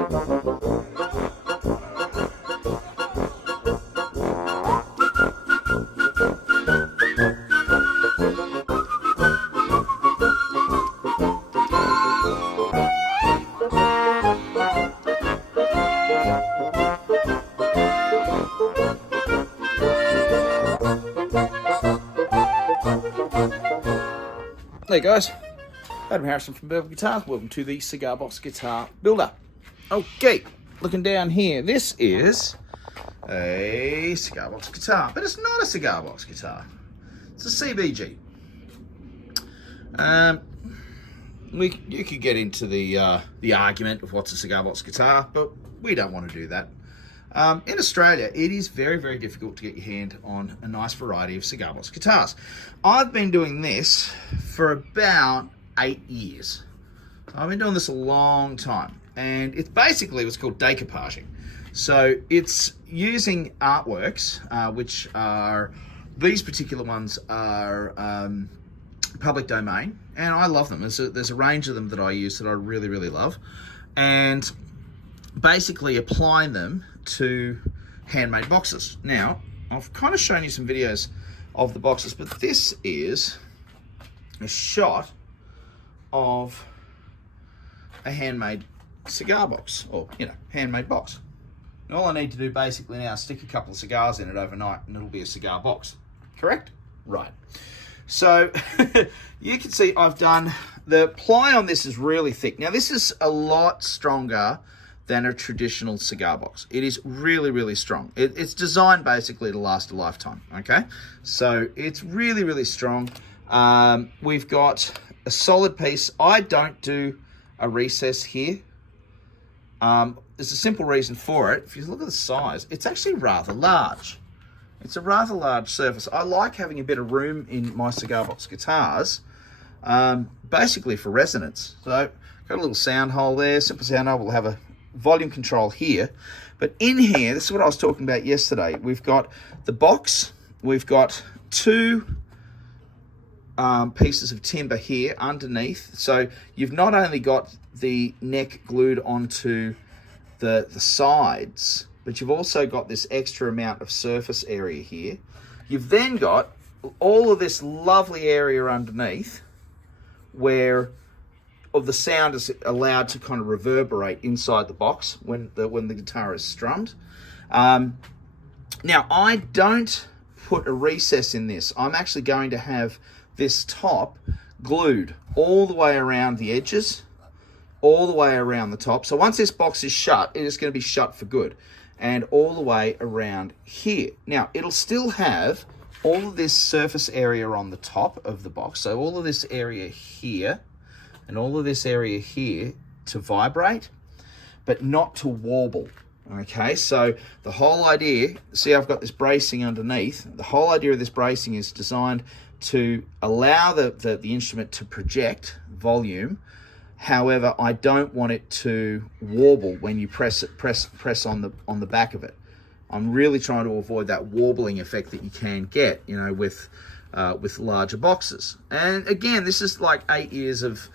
Hey guys, Adam Harrison from Burble Guitars. Welcome to the Cigar Box Guitar Builder. Okay, looking down here, this is a cigar box guitar, but it's not a cigar box guitar. It's a CBG. You could get into the argument of what's a cigar box guitar, but we don't want to do that. In Australia, it is very, very difficult to get your hand on a nice variety of cigar box guitars. I've been doing this for about 8 years. I've been doing this a long time, and it's basically what's called decoupaging. So it's using artworks, which are, these particular ones are public domain, and I love them. There's a range of them that I use that I really, really love, and basically applying them to handmade boxes. Now, I've kind of shown you some videos of the boxes, but this is a shot of a handmade cigar box, or, handmade box. And all I need to do basically now is stick a couple of cigars in it overnight and it'll be a cigar box. Correct? Right. So, you can see I've done, the ply on this is really thick. Now, this is a lot stronger than a traditional cigar box. It is really, really strong. It's designed basically to last a lifetime, okay? So it's really, really strong. We've got a solid piece. I don't do a recess here. There's a simple reason for it. If you look at the size, it's actually rather large. It's a rather large surface. I like having a bit of room in my cigar box guitars, basically for resonance. So got a little sound hole there, simple sound hole. We'll have a volume control here, but in here, this is what I was talking about yesterday. We've got the box, we've got two pieces of timber here underneath. So you've not only got the neck glued onto the sides, but you've also got this extra amount of surface area here. You've then got all of this lovely area underneath where the sound is allowed to kind of reverberate inside the box when the guitar is strummed. Now, I don't put a recess in this. I'm actually going to have this top glued all the way around the edges, all the way around the top. So once this box is shut, it is going to be shut for good, and all the way around here. Now, it'll still have all of this surface area on the top of the box. So all of this area here, and all of this area here to vibrate, but not to warble, okay? So the whole idea, see I've got this bracing underneath, the whole idea of this bracing is designed to allow the instrument to project volume. However, I don't want it to warble when you press on the back of it. I'm really trying to avoid that warbling effect that you can get, with larger boxes. And again, this is like 8 years of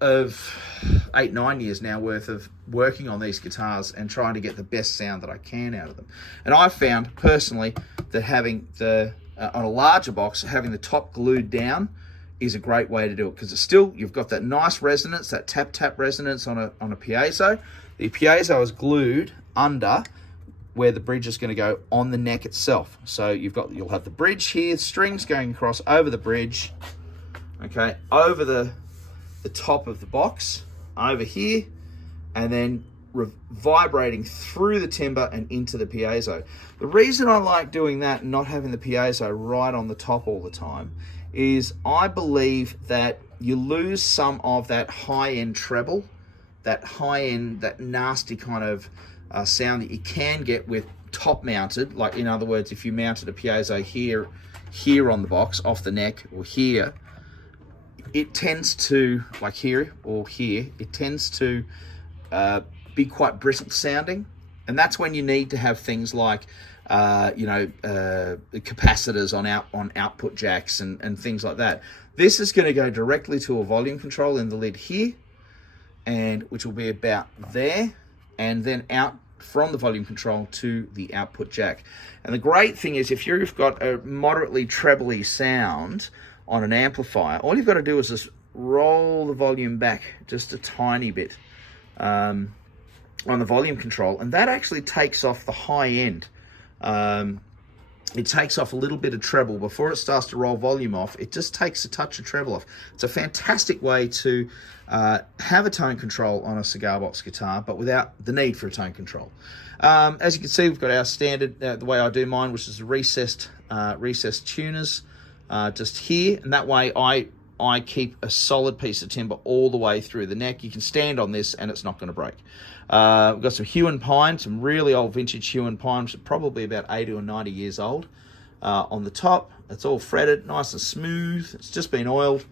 9 years now worth of working on these guitars and trying to get the best sound that I can out of them. And I've found personally that having on a larger box, having the top glued down is a great way to do it, because it's still, you've got that nice resonance, that tap resonance on a piezo. The piezo is glued under where the bridge is going to go on the neck itself. So you'll have the bridge here, strings going across over the bridge, okay, over the top of the box, over here, and then vibrating through the timber and into the piezo. The reason I like doing that and not having the piezo right on the top all the time is I believe that you lose some of that high-end treble, that high-end, that nasty kind of sound that you can get with top-mounted. Like, in other words, if you mounted a piezo here on the box, off the neck, or here, it tends to, like here or here, it tends to be quite brittle sounding. And that's when you need to have things like, capacitors on output jacks and things like that. This is going to go directly to a volume control in the lid here, and which will be about there. and then out from the volume control to the output jack. And the great thing is, if you've got a moderately trebly sound on an amplifier, all you've got to do is just roll the volume back just a tiny bit on the volume control, and that actually takes off the high end. It takes off a little bit of treble before it starts to roll volume off. It just takes a touch of treble off. It's a fantastic way to have a tone control on a cigar box guitar, but without the need for a tone control. As you can see, we've got our standard, the way I do mine, which is recessed tuners just here, and that way I keep a solid piece of timber all the way through the neck. You can stand on this and it's not going to break. We've got some hue and pine, some really old vintage hue and pine, which are probably about 80 or 90 years old. On the top, it's all fretted, nice and smooth. It's just been oiled.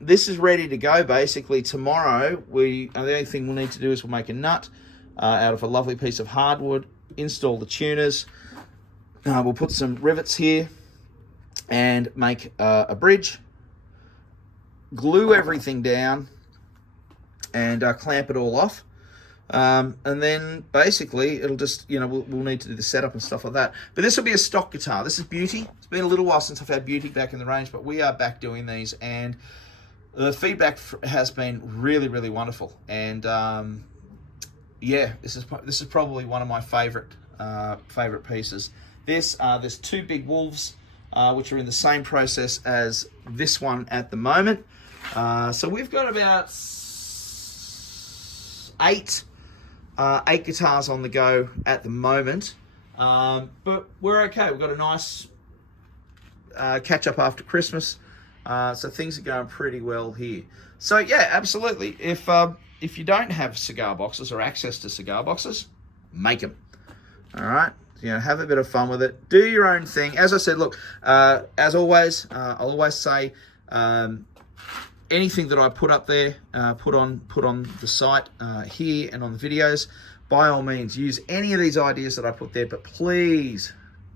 This is ready to go basically. Tomorrow, the only thing we'll need to do is we'll make a nut out of a lovely piece of hardwood, install the tuners. We'll put some rivets here and make a bridge, glue everything down, and clamp it all off. And then basically it'll just, we'll need to do the setup and stuff like that. But this will be a stock guitar. This is Beauty. It's been a little while since I've had Beauty back in the range, but we are back doing these, and the feedback has been really, really wonderful. And yeah, this is probably one of my favorite pieces. There's two big wolves, which are in the same process as this one at the moment. So we've got about eight guitars on the go at the moment, but we're okay. We've got a nice catch up after Christmas, so things are going pretty well here. So yeah, absolutely. If you don't have cigar boxes or access to cigar boxes, make them. All right. Have a bit of fun with it. Do your own thing. As I said, look, as always, I'll always say, anything that I put up there, put on the site here and on the videos, by all means, use any of these ideas that I put there, but please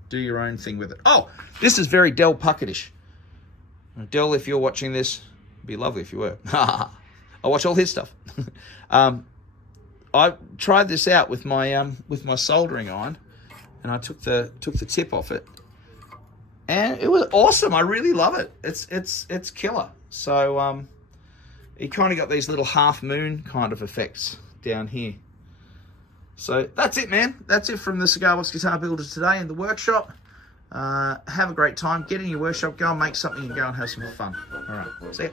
do your own thing with it. Oh, this is very Del Puckettish. Del, if you're watching this, it'd be lovely if you were. I watch all his stuff. I tried this out with my soldering iron, and I took the tip off it, and it was awesome. I really love it. It's killer. So you kind of got these little half moon kind of effects down here. So that's it, man. That's it from the Cigar Box Guitar Builder today in the workshop. Have a great time. Get in your workshop, go and make something, and go and have some fun. All right, see ya.